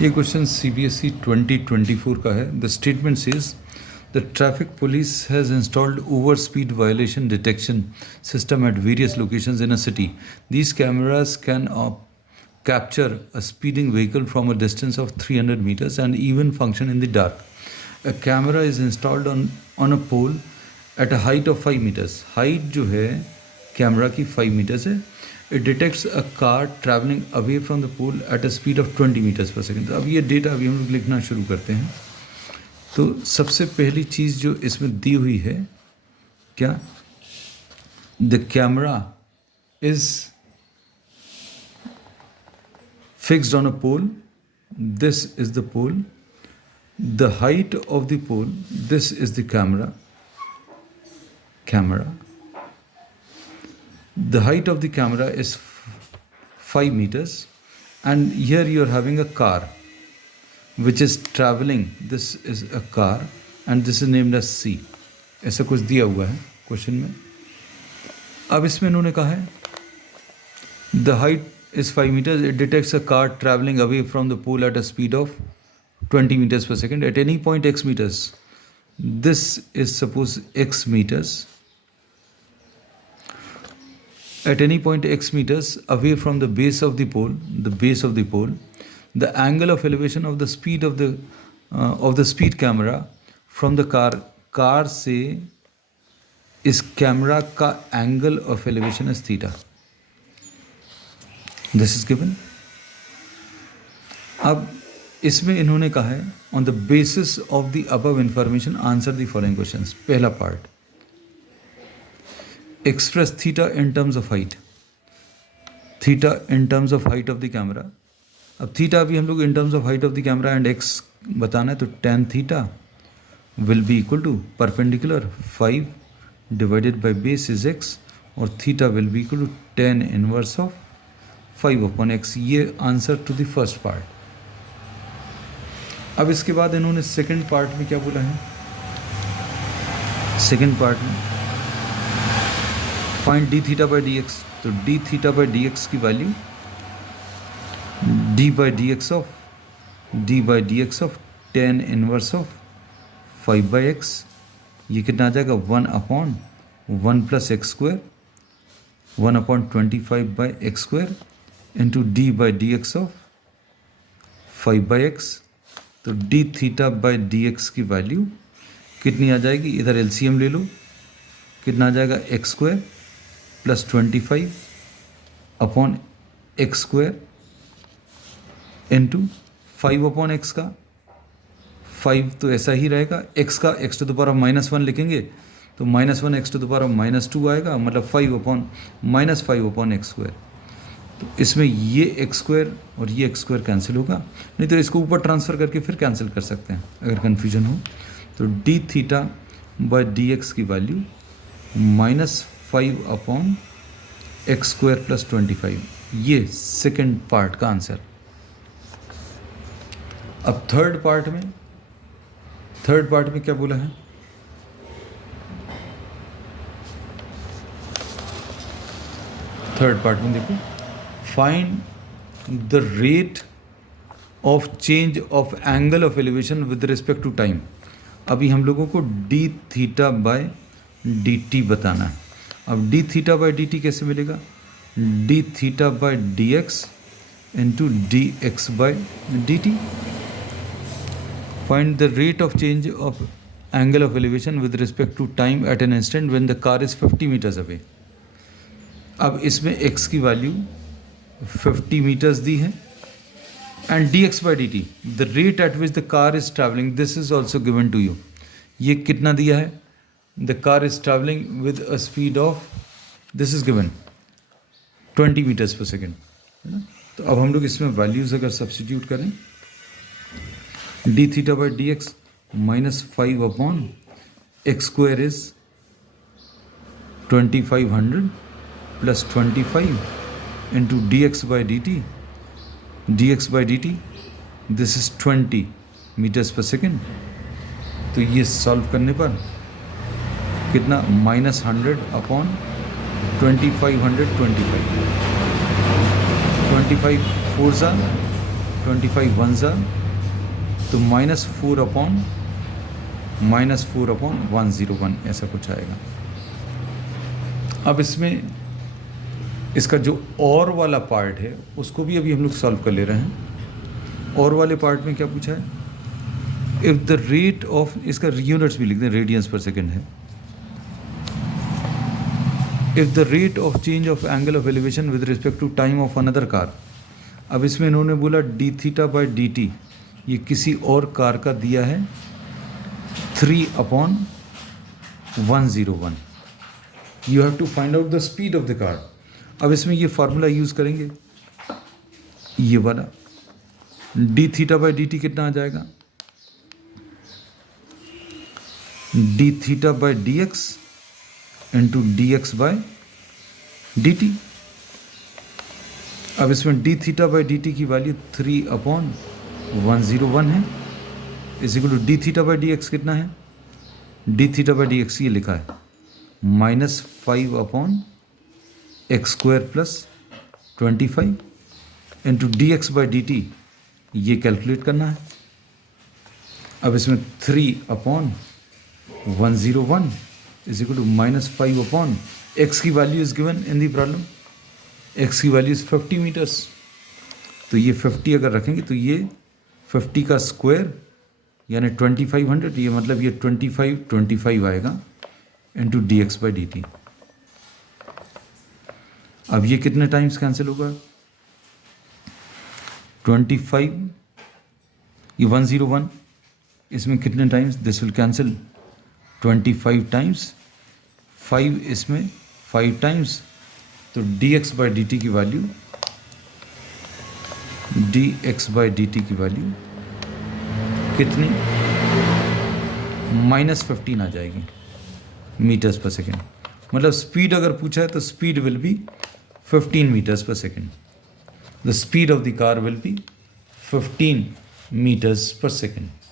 ये question CBSE 2024 का है. The statement says the traffic police has installed over speed violation detection system at various locations in a city. These cameras can capture a speeding vehicle from a distance of 300 meters and even function in the dark. A camera is installed on a pole at a height of 5 meters. Height जो है camera की 5 meters है. It detects a car traveling away from the pole at a speed of 20 meters per second. अब ये data अभी हम लोग लिखना शुरू करते हैं. तो सबसे पहली चीज़ जो इसमें दी हुई है क्या, the camera is fixed on a pole. This is the pole. The height of the pole, this is the camera. The height of the camera is 5 meters, and here you are having a car which is traveling. This is a car and this is named as C. ऐसा कुछ दिया हुआ है question में. अब इसमें इन्होंने कहा है the height is 5 meters. It detects a car traveling away from the pole at a speed of 20 meters per second at any point x meters. This is suppose x meters. At any point x meters away from the base of the pole, the angle of elevation of the speed of the speed camera from the car से इस camera का angle of elevation is theta. This is given. अब इसमें इन्होंने कहा है on the basis of the above information answer the following questions. पहला part, express theta in terms of height. Theta in terms of height of the camera. अब theta अभी हम लोग in terms of height of the camera and x बताना है, तो tan theta will be equal to perpendicular 5 divided by base is x, और theta will be equal to tan inverse of 5/x. ये answer to the first part. अब इसके बाद इन्होंने second part में क्या बोला है, सेकंड पार्ट में find d theta by dx. तो d थीटा बाई dx की value d by dx of tan inverse of 5/x. ये कितना आ जाएगा 1/1 plus x square 1/25/x² into D by D x of 5/x. तो d theta by dx की value कितनी आ जाएगी, इधर एलसीएम ले लो, कितना आ जाएगा x² plus 25/x² into 5/x का 5 तो ऐसा ही रहेगा, x का x टू द पावर -1 लिखेंगे तो -1 x टू द पावर -2 आएगा, मतलब 5/-5/x². तो इसमें ये x² और ये x² कैंसिल होगा, नहीं तो इसको ऊपर ट्रांसफ़र करके फिर कैंसिल कर सकते हैं अगर कन्फ्यूजन हो. तो d थीटा बाई dx की वैल्यू -5/x² प्लस 25. ये सेकेंड पार्ट का आंसर. अब थर्ड पार्ट में क्या बोला है, थर्ड पार्ट में देखो, find the rate of change of angle of elevation with respect to time. अभी हम लोगों को d थीटा बाई dt बताना है. अब d थीटा बाई dt कैसे मिलेगा, d theta by dx into dx by dt. Find the rate of change of angle of elevation with respect to time at an instant when the car is 50 meters away. अब इसमें x की value 50 meters दी है and dx by dt the rate at which the car is travelling, this is also given to you. ये कितना दिया है, the car is travelling with a speed of, this is given 20 meters per second, है ना. तो अब हम लोग इसमें वैल्यूज अगर सब्सटीट्यूट करें, d theta by dx -5/x² is 2500 plus 25 into dx by dt this is 20 meters per second. तो ये सॉल्व करने पर कितना, -100/2500 25 4 सा 25 वन ज़ा तो -4/101 ऐसा कुछ आएगा। अब इसमें इसका जो और वाला पार्ट है उसको भी अभी हम लोग सॉल्व कर ले रहे हैं। और वाले पार्ट में क्या पूछा है, इफ़ द रेट ऑफ, इसका यूनिट्स भी लिख दें, रेडियंस पर सेकेंड है। If the rate of change of angle of elevation with respect to time of another car. अब इसमें इन्होंने बोला d(θ/dt), ये किसी और कार का दिया है 3/101। You have to find out the speed of the car. अब इसमें ये फार्मूला यूज़ करेंगे, ये वाला d(θ/dt) कितना आ जाएगा, d(θ/dx) इंटू dx/dt। अब इसमें d(θ/dt) की वैल्यू 3/101 है, इज इक्वल टू d(θ/dx) कितना है, d(θ/dx) ये लिखा है -5/x² प्लस 25 इंटू dx/dt, ये कैलकुलेट करना है। अब इसमें 3/101 इज इक्वल टू -5 x की value is given in the problem, x की वैल्यू इज 50 मीटर्स। तो ये 50 अगर रखेंगे तो ये 50 का स्क्वायर यानी 2500, ये मतलब ये 25 आएगा इंटू dx/dt। अब ये कितने टाइम्स कैंसिल होगा, 25, ये 101, इसमें कितने times, this will cancel 25 times, 5 इसमें 5 टाइम्स, तो dx/dt की वैल्यू कितनी, -15 आ जाएगी मीटर्स पर सेकेंड। मतलब स्पीड अगर पूछा है तो speed will be 15 meters per second. The speed of the car will be 15 meters per second.